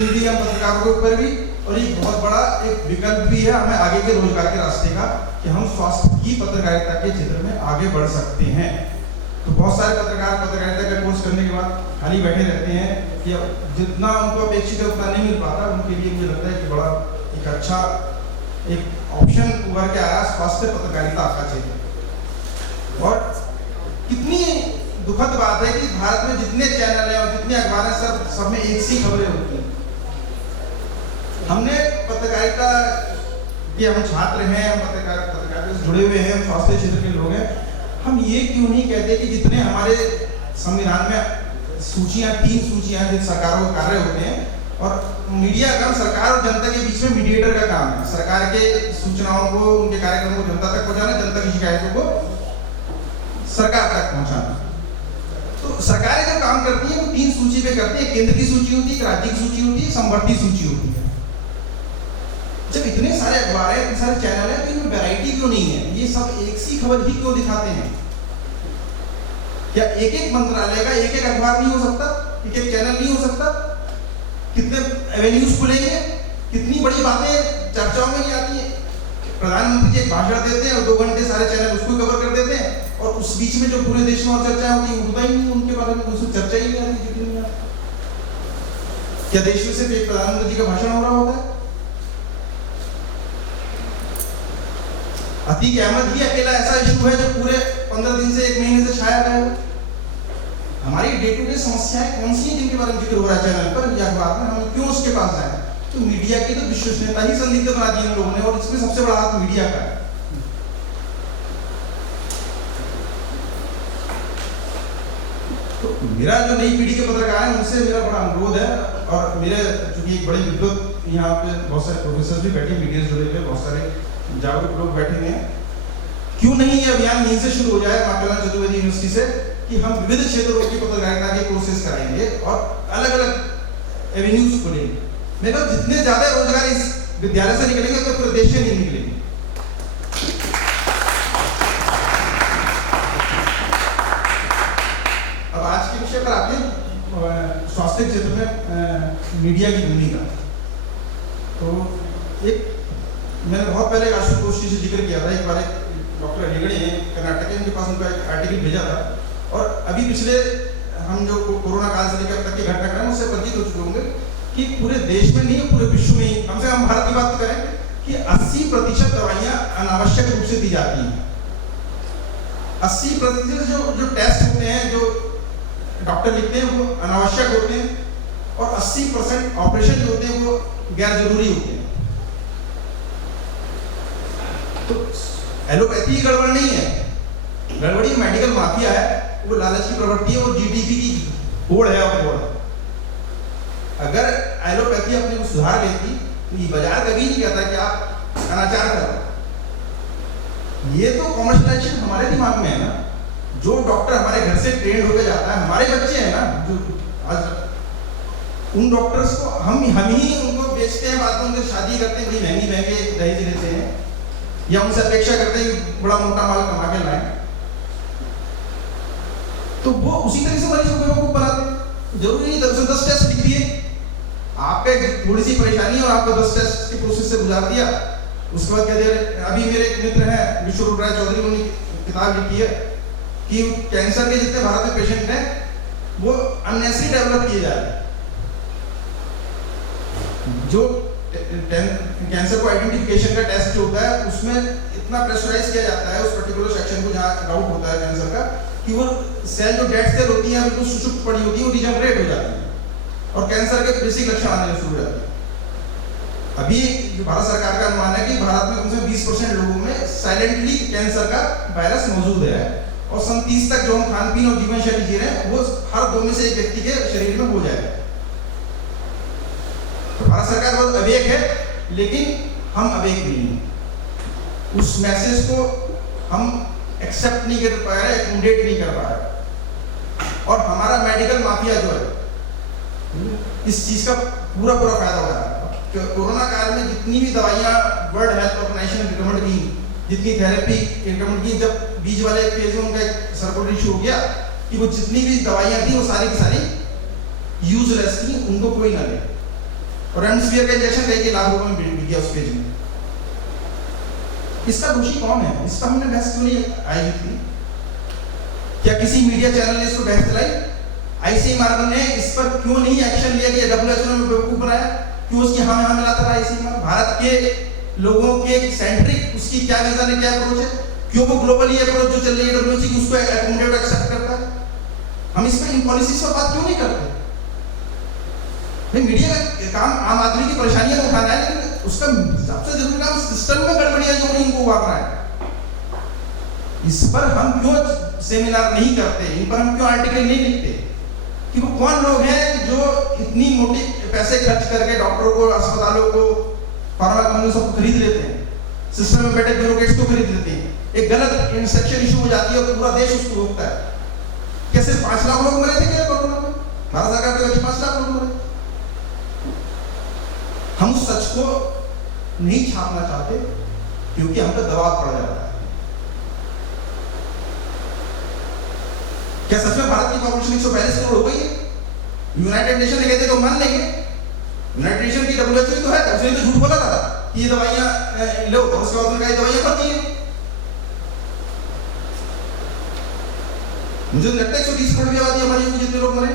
हम पत्रकारों के ऊपर भी, और एक बहुत बड़ा एक विकल्प भी है हमें आगे के रोजगार के रास्ते का, कि हम स्वास्थ्य की पत्रकारिता के क्षेत्र में आगे बढ़ सकते हैं। तो बहुत सारे पत्रकार पत्रकारिता का कोर्स करने के बाद खाली बैठे रहते हैं कि जितना उनको अपेक्षित है उतना नहीं मिल पाता। उनके लिए मुझे लगता है कि बड़ा एक अच्छा एक ऑप्शन उभर के आया स्वास्थ्य पत्रकारिता का क्षेत्र। और कितनी दुखद बात है कि भारत में जितने चैनल हैं और जितने अखबार हैं सब में एक सी खबरें होती हैं। हमने पत्रकारिता के हम छात्र हैं, हम पत्रकारिता से जुड़े हुए हैं, हम स्वास्थ्य क्षेत्र के लोग हैं, हम ये क्यों नहीं कहते कि जितने हमारे संविधान में सूचियां 3 सूचियां जिन सरकारों के कार्य होते हैं, और मीडिया का सरकार और जनता के बीच में मीडिएटर का काम है। सरकार के सूचनाओं को, उनके कार्यक्रमों को जनता तक पहुंचाना, जनता की शिकायतों को सरकार तक पहुंचाना। तो सरकारें जो काम करती है वो 3 सूची पे करती है। केंद्र की सूची होती है, राज्य की सूची होती है, समवर्ती सूची होती है। जब इतने सारे अखबार हैं, इतने सारे चैनल हैं, तो इनमें वैरायटी क्यों नहीं है? ये सब एक सी खबर ही क्यों दिखाते हैं? क्या एक एक मंत्रालय का एक एक अखबार नहीं हो सकता? एक एक चैनल नहीं हो सकता? कितने एवेन्यूज खुलेंगे? कितनी बड़ी बातें चर्चाओं में नहीं आती है? प्रधानमंत्री जी एक भाषण देते हैं और 2 घंटे सारे चैनल उसको कवर कर देते हैं, और उस बीच में जो पूरे देश में और चर्चा होती है उठता ही नहीं, उनके बारे में कुछ चर्चा ही नहीं आती, जितनी नहीं आती। क्या देश में सिर्फ एक प्रधानमंत्री जी का भाषण हो रहा होता है? अतीक अहमद ही अकेला ऐसा इशू है जो पूरे 15 दिन से 1 महीने से छाया रहा है। हमारी डे टू डे समस्याएं कौन सी हैं जिनके बारे में जिक्र हो रहा है चैनल पर या अखबार में? हम क्यों उसके पास जाए? तो मीडिया की तो विश्वसनीयता ही संदिग्ध बना दी हम लोगों ने, और इसमें सबसे बड़ा हाथ मीडिया का है। तो मेरा जो नई पीढ़ी के पत्रकार हैं उनसे मेरा बड़ा अनुरोध है, और मेरे चूंकि एक बड़े विद्वत यहाँ पे बहुत सारे प्रोफेसर भी बैठे, मीडिया से जुड़े हुए बहुत सारे जागरूक लोग बैठे हुए हैं, क्यों नहीं ये अभियान यहीं से शुरू हो जाए माखनलाल चतुर्वेदी यूनिवर्सिटी से, कि हम विविध क्षेत्रों की पत्रकारिता के कोर्सेज कराएंगे और अलग अलग एवेन्यूज खोलेंगे। मेरे को जितने ज्यादा रोजगार इस विद्यालय से निकलेंगे तो पूरे देश से नहीं निकलेंगे। अब आज के विषय पर आते हैं, स्वास्थ्य क्षेत्र में मीडिया की भूमिका। तो एक मैंने बहुत पहले आशुतोष जी से जिक्र किया था, एक बार एक डॉक्टर अलीगढ़ हैं कर्नाटक के, उनके पास उनका एक आर्टिकल भेजा था, और अभी पिछले हम जो कोरोना काल से लेकर तक के घटनाक्रम उससे परिचित हो चुके होंगे कि पूरे देश में नहीं, पूरे विश्व में ही, कम से कम भारत की बात करें कि 80% दवाइयां अनावश्यक रूप से दी जाती हैं। 80% जो टेस्ट होते हैं, जो डॉक्टर लिखते हैं, वो अनावश्यक होते हैं, और 80% ऑपरेशन जो होते हैं वो गैर जरूरी होते हैं। तो एलोपैथी गड़बड़ नहीं है, गड़बड़ी मेडिकल माफिया है, वो लालच की प्रवृत्ति है, वो जीडीपी की होड़ है। और अगर एलोपैथी अपने को सुधार लेती तो ये बाजार कभी नहीं कहता कि आप अनाचार करो। ये तो कॉमर्शलाइजेशन हमारे दिमाग में है ना। जो डॉक्टर हमारे घर से ट्रेंड होकर जाता है, हमारे बच्चे हैं ना, जो आज उन डॉक्टर्स को हम ही उनको बेचते हैं, बाद में उनसे शादी करते हैं, महंगी दहेज लेते हैं, या उनसे अपेक्षा करते हैं कि बड़ा मोटा माल कमा के लाएं, तो वो उसी तरह से मरीजों को बेवकूफ बनाते हैं। जरूरी नहीं 10 टेस्ट लिख दिए, आपका थोड़ी सी परेशानी और आपका 10 टेस्ट के प्रोसेस से गुजार दिया, उसके बाद कह दिया। अभी मेरे एक मित्र हैं विश्वरूप राय चौधरी, उन्होंने किताब लिखी है कि कैंसर के जितने भारत में पेशेंट हैं वो अननेसेसरी डेवलप किए जा रहे हैं। जो कैंसर को आइडेंटिफिकेशन का टेस्ट जो होता है उसमें इतना प्रेशराइज किया जाता है उस पर्टिकुलर सेक्शन को जहाँ डाउट होता है कैंसर का, कि वो सेल जो डेड सेल होती है बिल्कुल सुषुप्त पड़ी होती है, वो डिजनरेट हो जाती है और कैंसर के बेसिक लक्षण आने शुरू हो जाते हैं। अभी भारत सरकार का अनुमान है कि भारत में कम से कम 20% लोगों में साइलेंटली कैंसर का वायरस मौजूद है, और सन 30 तक जो हम खान पीन और जीवन शैली जी रहे हैं वो हर 2 में से 1 व्यक्ति के शरीर में हो जाएगा। भारत सरकार बहुत अवेक है, लेकिन हम अवेक नहीं हैं। उस मैसेज को हम एक्सेप्ट नहीं कर पा रहे, एकोमोडेट नहीं कर पा रहे, और हमारा मेडिकल माफिया जो है इस चीज का पूरा फायदा उठा रहा है। कोरोना काल में जितनी भी दवाइयां वर्ल्ड हेल्थ ऑर्गेनाइजेशन ने रिकमेंड की, जितनी थेरेपी रिकमेंड की, जब बीच वाले फेज में उनका एक सर्कुलर इशू हो गया कि वो जितनी भी दवाइयां थी वो सारी की सारी यूजलेस थी, उनको कोई ना ले। और रेमडेसिविर का इंजेक्शन कई लाख रुपए में बिक गया उस पेज में। इसका दोषी कौन है? इस पर हमने बहस क्यों नहीं आई थी? क्या किसी मीडिया चैनल ने इसको बहस चलाई? आईसीएमआर ने इस पर क्यों नहीं एक्शन लिया कि डब्ल्यूएचओ ने बेवकूफ बनाया? क्यों उसकी हाँ में मिलाता रहा आईसीएमआर? भारत के लोगों के सेंट्रिक उसकी क्या विजन है, क्या अप्रोच है? क्यों वो ग्लोबली अप्रोच जो चल रही है डब्ल्यूएचओ की उसको एकोमोडेट एक्सेप्ट करता है? हम इस पर इन पॉलिसीज पर बात क्यों नहीं करते? मीडिया का काम आम आदमी की परेशानियां उठाना है, लेकिन उसका सबसे जरूरी काम सिस्टम में गड़बड़ियां जो इनको उभारना है। इस पर हम क्यों सेमिनार नहीं करते? इन पर हम क्यों आर्टिकल नहीं लिखते कि वो कौन लोग हैं जो इतनी मोटी पैसे खर्च करके डॉक्टरों को, अस्पतालों को, फार्मा कंपनियों सबको खरीद लेते हैं, सिस्टम में बैठे ब्यूरोक्रेट्स को खरीद लेते हैं। एक गलत इंसेक्शन इशू हो जाती है और पूरा देश उसको रोकता है। क्या सिर्फ 5 लाख लोग मरे थे क्या कोरोना में? भारत सरकार के वजह 5 लाख लोग मरे। हम सच को नहीं छापना चाहते क्योंकि हम पर दबाव पड़ जाता है। क्या सच में भारत की पॉपुलेशन 142 करोड़ हो गई है? यूनाइटेड नेशन ने कहते तो मान लेंगे। यूनाइटेड नेशन की डब्ल्यूएचओ तो है, उसने तो झूठ बोला था कि ये दवाइयां लो, उसके बाद उन्होंने कहा ये दवाइयां बनती हैं। मुझे लगता है 130 करोड़ की आबादी हमारी होगी जितने लोग मरे।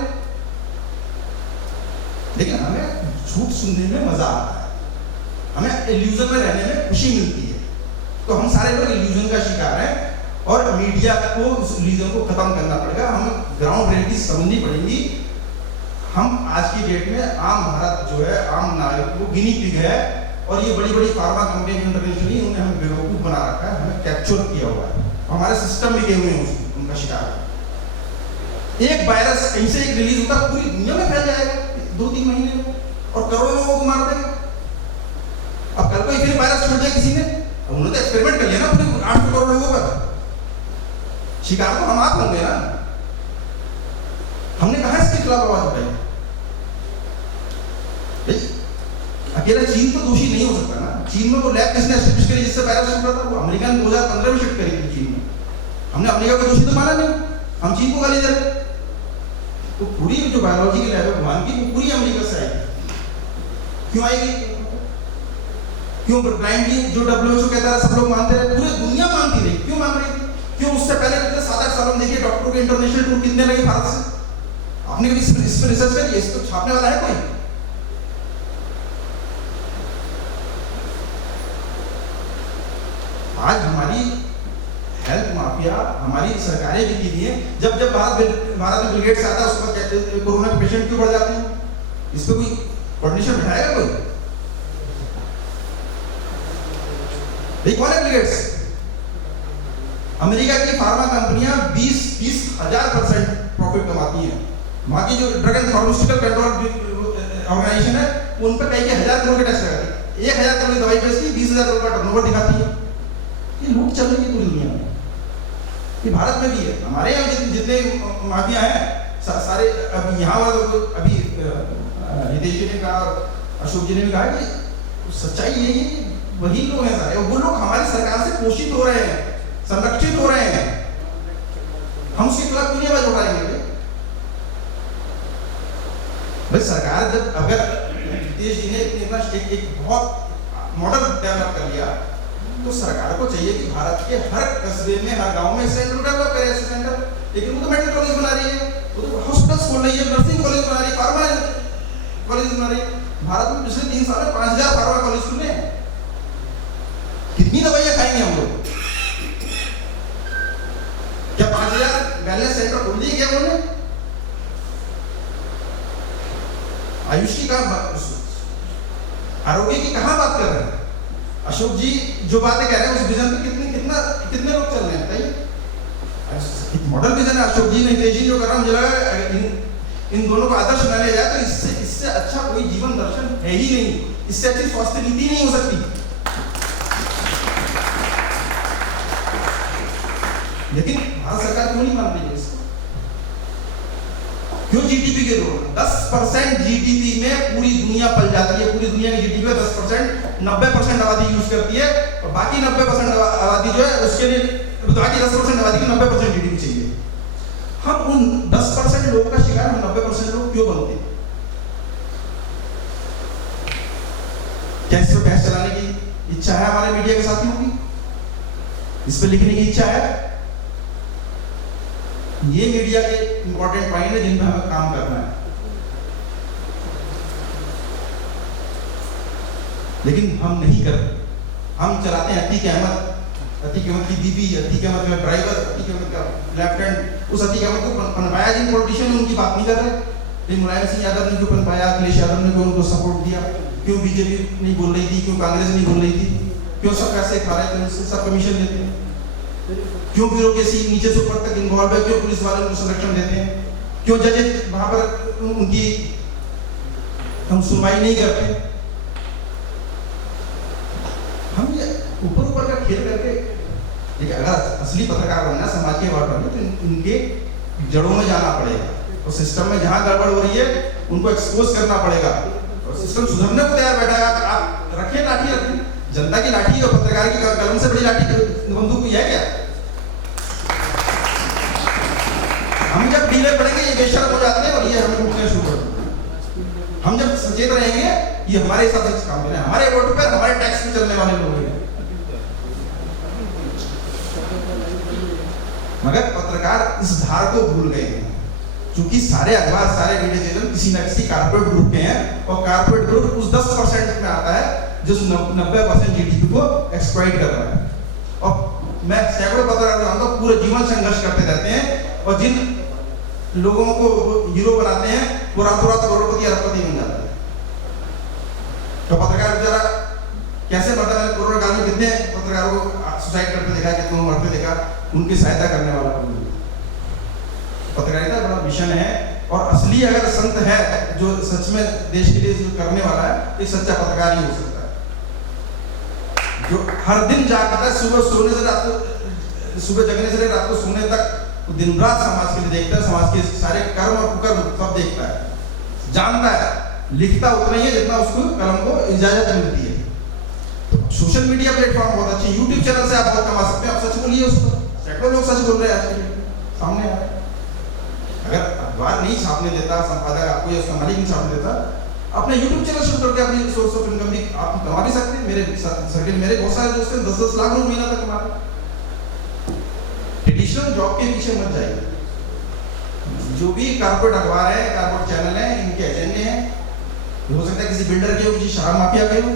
लेकिन हमें झूठ सुनने में मजा आता है, हमें इल्यूजन में रहने में खुशी मिलती है। तो हम सारे लोग इल्यूजन का शिकार हैं और मीडिया को उस इल्यूजन को खत्म करना पड़ेगा। हमें ग्राउंड रियलिटी समझनी पड़ेगी। हम आज की डेट में आम भारत जो है, आम नागरिक को गिनी पिग है और ये बड़ी बड़ी फार्मा कंपनी इंटरनेशनली उन्हें हमें बेवकूफ बना रखा है, हमें कैप्चर किया हुआ है, हमारे सिस्टम में गए हुए हैं, उनका शिकार है। एक वायरस कहीं से एक रिलीज होता है, पूरी दुनिया में फैल जाएगा 2-3 महीने में और करोड़ों लोगों को मार देगा। अब कल को फिर वायरस छोड़ दिया किसी ने, उन्होंने तो एक्सपेरिमेंट कर लिया ना पूरे 800 करोड़ लोगों पर। शिकार तो हम आप होंगे ना। हमने कहा इसके खिलाफ आवाज उठाई। अकेला चीन तो दोषी नहीं हो सकता ना। चीन में वो लैब किसने एस्टेब्लिश करी जिससे वायरस छूट रहा था? वो अमेरिका ने 2015 में शिफ्ट करी थी चीन में। हमने अमेरिका को दोषी तो माना नहीं, हम चीन को गाली दे रहे। तो पूरी जो बायोलॉजी की लैब है भगवान की, वो पूरी अमेरिका से आएगी। क्यों आएगी? क्यों ब्लाइंडली जो डब्ल्यूएचओ कहता है सब लोग मानते रहे, पूरी दुनिया मानती रही। क्यों मान रही थी? क्यों? उससे पहले कितने 7-8 साल में देखिए डॉक्टरों के इंटरनेशनल टूर कितने लगे भारत से। आपने कभी इस पर रिसर्च करी? इसको छापने वाला है कोई? आज हमारी हेल्थ माफिया, हमारी सरकारें भी की दी है। जब जब भारत में बिल गेट्स आता है उसके बाद कोरोना के पेशेंट क्यों बढ़ जाते हैं? इस पे कोई कोऑर्डिनेशन बिठाएगा कोई? भाई कौन है बिल गेट्स? अमेरिका की फार्मा कंपनियां 20 हजार % प्रॉफिट कमाती हैं। वहां की जो drug and pharmaceutical control organisation है उन पर कई 1000 करोड़ के टैक्स लगाती है। 1000 करोड़ की दवाई बेचती, 20,000 करोड़ का टर्नओवर दिखाती है। ये लूट चल रही है पूरी दुनिया में। ये भारत में भी है। हमारे यहाँ जितने माफिया हैं सारे, अभी यहाँ अभी हितेश जी ने कहा, अशोक जी ने भी कहा कि सच्चाई यही है कि वही लोग हैं सारे, वो लोग हमारी सरकार से पोषित हो रहे हैं, संरक्षित हो रहे हैं। हम उसके खिलाफ क्यों नहीं आवाज उठाएंगे? भाई सरकार जब, अगर हितेश जी ने एक बहुत मॉडल डेवलप कर लिया तो सरकार को चाहिए कि भारत के हर कस्बे में, हर गांव में सेंटर डेवलप करे ऐसे सेंटर। लेकिन वो तो मेडिकल कॉलेज बना रही है, वो तो हॉस्पिटल्स खोल रही है, नर्सिंग कॉलेज बना रही है, फार्मा कॉलेज बना रही है। भारत में पिछले 3 साल में 5000 फार्मा कॉलेज खुले हैं। कितनी दवाइयां खाएंगे हम लोग? क्या 5000 वेलनेस सेंटर खोल दिए क्या उन्होंने? आयुष की कहां, आरोग्य की कहां बात कर रहे हैं? अशोक जी जो बातें कह रहे हैं उस विजन पे कितने लोग चल रहे हैं बताइए? मॉडल विजन है अशोक जी ने, हितेश जी जो कर रहा है, मुझे लगा इन दोनों को आदर्श न लिया जाए तो इससे अच्छा कोई जीवन दर्शन है ही नहीं, इससे अच्छी स्वास्थ्य नीति नहीं हो सकती। लेकिन भारत सरकार क्यों नहीं मान रही है इसको? क्यों? जीडीपी के रोल 10% जीडीपी में पूरी दुनिया पल जाती है। पूरी दुनिया की जीडीपी में 10% 90% आबादी यूज करती है और बाकी 90% आबादी जो है उसके लिए, बाकी 10% आबादी की 90% जीडीपी चाहिए। हम उन 10% लोगों का शिकार हम 90% लोग क्यों बनते हैं? क्या इस पर बहस चलाने की इच्छा है हमारे मीडिया के साथियों की? इस पर लिखने की इच्छा है? ये मीडिया के इंपॉर्टेंट पॉइंट है जिन पर हमें काम करना है। लेकिन हम नहीं करते। हम चलाते हैं अतीक अहमद की बीबी, अतीक अहमद का ड्राइवर, अतीक अहमद का लेफ्टिनेंट। उस अतीक अहमद को पनपाया जिन पॉलिटिशियन ने, उनकी बात नहीं कर रहे। लेकिन मुलायम सिंह यादव ने क्यों पनपाया, अखिलेश यादव ने क्यों उनको सपोर्ट दिया, क्यों बीजेपी नहीं बोल रही थी, क्यों कांग्रेस नहीं बोल रही थी, क्यों सब पैसे खा रहे थे, उससे सब कमीशन देते हैं, क्यों ब्यूरोक्रेसी नीचे से ऊपर तक इन्वॉल्व है, क्यों पुलिस वाले उनको संरक्षण देते हैं, क्यों जजेस वहां पर उनकी हम सुनवाई नहीं करते। हम ये ऊपर ऊपर का खेल करके, देखिए अगर असली पत्रकार बनना समाज के बारे में, तो इनके जड़ों में जाना पड़ेगा और सिस्टम में जहां गड़बड़ हो रही है उनको एक्सपोज करना पड़ेगा। और सिस्टम सुधरने को तैयार बैठा है। आप रखें लाठी, रखें जनता की लाठी और पत्रकार की कलम से बड़ी लाठी बंदूक की है क्या? हम जब ढीले पड़ेंगे ये बेशर्म हो जाते हैं और ये हमें उठने शुरू कर देते हैं। हम जब सचेत रहेंगे ये हमारे हिसाब से काम करें, हमारे वोट पर हमारे टैक्स में चलने वाले लोग हैं। मगर पत्रकार इस धार को भूल गए हैं, क्योंकि सारे अखबार, सारे मीडिया चैनल किसी न किसी कारपोरेट ग्रुप के हैं और कारपोरेट ग्रुप उस 10% में आता है जो 90% जीडीपी को एक्सप्लॉइट कर रहा है। और मैं सैकड़ों पत्रकार जानता हूं पूरे जीवन संघर्ष करते रहते हैं और जिन लोगों को हीरो बनाते हैं वो रातों रात करोड़पति अरबपति बन जाते हैं। तो पत्रकार बेचारा कैसे मरता है? कोरोना काल में कितने पत्रकारों को सुसाइड करते देखा, कितनों मरते देखा, उनकी सहायता करने वाला पत्रकारिता बड़ा मिशन है। और असली अगर संत है जो सच में देश के लिए जो करने वाला है, एक सच्चा पत्रकार ही हो सकता है, जो हर दिन जागता है, सुबह सोने से रात को, सुबह जगने से रात को सोने तक दिन रात समाज के लिए देखता है, समाज के सारे कर्म और कुकर्म सब देखता है, जानता है, लिखता उतना ही है जितना उसको कलम को इजाजत मिलती है। तो सोशल मीडिया प्लेटफॉर्म बहुत अच्छी, यूट्यूब चैनल से आप बहुत कमा सकते हैं। आप सच बोलिए उस पर, सैकड़ों लोग सच बोल रहे हैं आज के सामने आ रहे हैं। अगर अखबार नहीं छापने देता, संपादक आपको या उसका मालिक नहीं छापने देता, अपने यूट्यूब चैनल शुरू करके अपनी सोर्स ऑफ इनकम भी आप कमा भी सकते हैं। मेरे सर्किल मेरे बहुत सारे दोस्त हैं 10-10 लाख रुपए महीना तक कमा रहे हैं। ट्रेडिशनल जॉब के पीछे मत जाइए। जो भी कारपोरेट अखबार है, कारपोरेट चैनल है, इनके एजेंडे हैं, हो सकता है किसी बिल्डर के हो, किसी शराब माफिया के हो,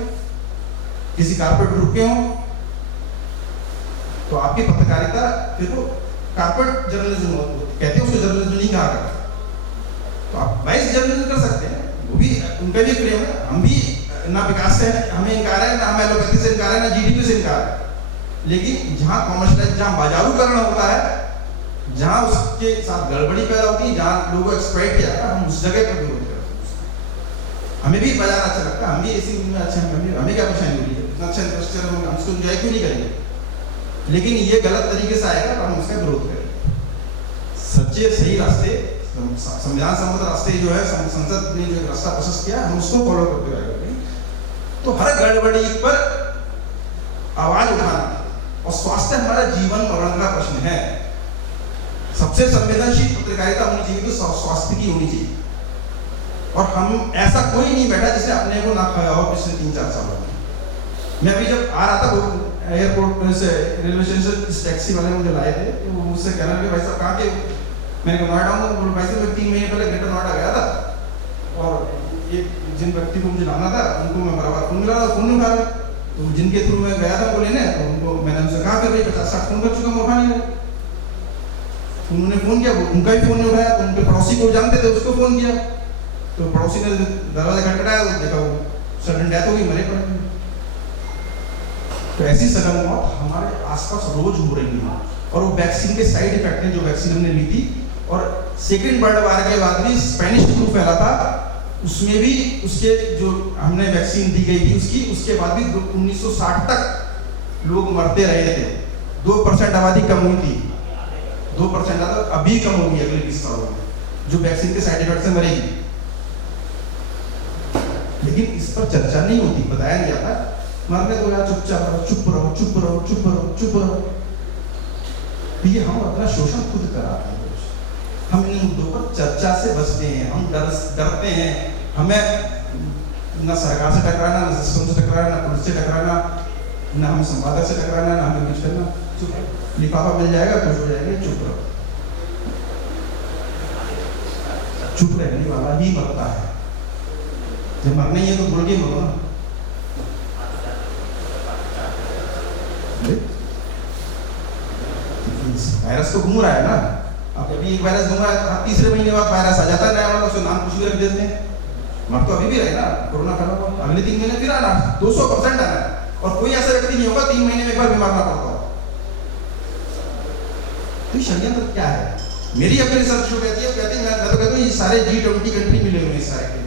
किसी कारपोरेट ग्रुप के हो। तो आपकी पत्रकारिता फिर वो कारपोरेट जर्नलिज्म कहते हैं, उसको जर्नलिज्म नहीं कहा करता। तो आप वाइस जर्नलिज्म कर सकते हैं, वो भी उनका भी प्रेम है। हम भी ना विकास से हमें इनकार है, ना हमें एलोपैथी से इनकार है, ना जीडीपी से इनकार है। लेकिन जहाँ कॉमर्शियलाइज, जहाँ बाजारूकरण होता है, जहाँ उसके साथ गड़बड़ी पैदा होती है, जहाँ लोगों को एक्सप्लॉइट किया जाता है, हम उस जगह पर विरोध करते हैं। हमें भी बाजार अच्छा लगता है, हम भी इसी में अच्छे हैं, हमें क्या परेशानी हो रही है? इतना अच्छा इंफ्रास्ट्रक्चर हम उसको एंजॉय क्यों नहीं करेंगे? लेकिन ये गलत तरीके से आएगा तो हम उसका विरोध करेंगे। सच्चे सही रास्ते, संविधान सम्मत रास्ते जो है, संसद ने जो रास्ता प्रशस्त किया, हम उसको फॉलो करते रहेंगे। तो हर गड़बड़ी पर आवाज उठाना, और स्वास्थ्य हमारा जीवन मरण का प्रश्न है। सबसे संवेदनशील पत्रकारिता होनी चाहिए तो स्वास्थ्य की होनी चाहिए। और हम ऐसा कोई नहीं बैठा जिसे अपने को ना खाया हो पिछले 3-4 सालों में। मैं अभी जब आ रहा था एयरपोर्ट से, रेलवे स्टेशन, इस टैक्सी वाले मुझे लाए थे, तो वो मुझसे कह रहे थे भाई साहब कहाँ के? मैंने कहा नोएडा हूँ। भाई साहब मैं 3 महीने पहले ग्रेटर नोएडा गया था और एक जिन व्यक्ति को मुझे लाना था उनको मैं बराबर फोन मिला था, फोन नहीं उठा रहा। तो जिनके थ्रू मैं गया था वो लेने, तो उनको मैंने उनसे कहा कि भाई 50-60 फोन कर चुका, मैं उठा नहीं रहा। उन्होंने फोन किया, उनका भी फोन नहीं उठाया। तो उनके पड़ोसी को जानते थे, उसको फोन किया, तो पड़ोसी ने दरवाजा खटखटाया, तो देखा वो सडन डेथ हो गई, मरे पड़े। तो ऐसी सडन मौत हमारे आसपास रोज हो रही है। और वो वैक्सीन के साइड इफेक्ट हैं, जो वैक्सीन हमने ली थी। और सेकेंड वर्ल्ड वॉर के बाद भी स्पेनिश फ्लू फैला था, उसमें भी उसके जो हमने वैक्सीन दी गई थी उसके बाद भी 1960 तक लोग मरते रहे थे। 2% आबादी कम हुई थी, 2% अभी कम होगी अगले 20 सालों में, जो वैक्सीन के साइड इफेक्ट से मरेगी। लेकिन इस पर चर्चा नहीं होती, बताया नहीं जाता। मरने दो यार, चुपचाप रहो, चुप रहो, चुप रहो, चुप रहो, चुप रहो। ये हम अपना शोषण खुद कराते हैं। हम इन मुद्दों पर चर्चा से बचते हैं, हम डरते हैं, हमें ना सरकार से टकराना, ना सिस्टम से टकराना, ना पुलिस से टकराना, ना हमें संवादक से टकराना, ना हमें कुछ करना। चुप, लिफाफा मिल जाएगा, खुश हो जाएंगे, चुप रहो। चुप रहने वाला ही मरता है। जब मरना ही है तो बोल के मरो ना। वायरस तो घूम रहा है ना, अब अभी एक वायरस घूम रहा है, तीसरे महीने बाद वायरस आ जाता है नया वाला, उसका नाम कुछ भी रख देते हैं। मर तो अभी भी रहे ना, कोरोना फैला हुआ, अगले 3 महीने फिर आना, 200% आना है। और कोई ऐसा व्यक्ति नहीं होगा 3 महीने में एक बार बीमार ना पड़ता हो। तो षड्यंत्र क्या है? मेरी अपनी रिसर्च जो कहती है, मैं तो कहता हूँ ये सारे G20 कंट्री मिले हुए हैं, सारे के